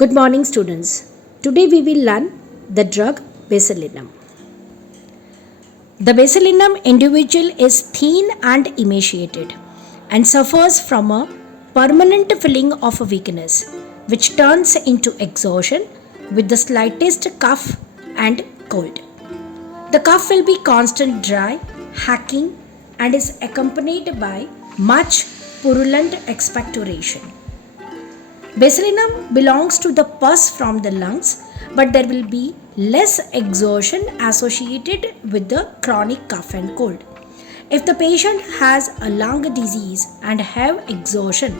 Good morning, students. Today we will learn the drug Bacilinum. The Bacilinum individual is thin and emaciated and suffers from a permanent feeling of weakness, which turns into exhaustion with the slightest cough and cold. The cough will be constant dry, hacking, and is accompanied by much purulent expectoration. Bacilinum belongs to the pus from the lungs, but there will be less exhaustion associated with the chronic cough and cold. If the patient has a lung disease and have exhaustion,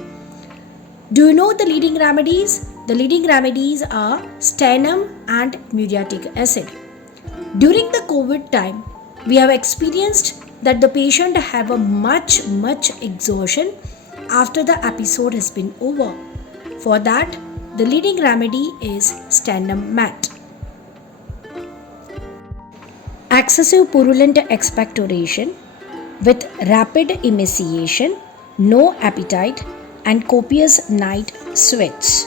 do you know the leading remedies? The leading remedies are stenum and muriatic acid. During the COVID time, we have experienced that the patient have a much exhaustion after the episode has been over. For that, the leading remedy is stenum mat. Excessive purulent expectoration with rapid emaciation, no appetite, and copious night sweats.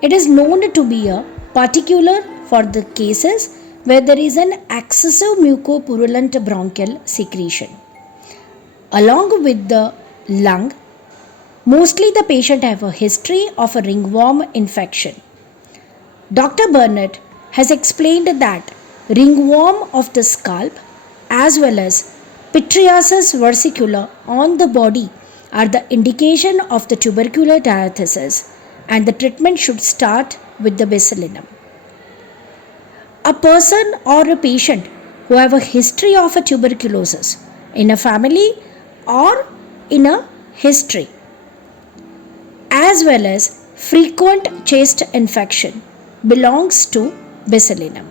It is known to be a particular for the cases where there is an excessive mucopurulent bronchial secretion. Along with the lung, mostly the patient have a history of a ringworm infection. Dr. Burnett has explained that ringworm of the scalp as well as pityriasis versicolor on the body are the indication of the tubercular diathesis, and the treatment should start with the Bacilinum. A person or a patient who have a history of a tuberculosis in a family or in a history as well as frequent chest infection belongs to Bacilinum.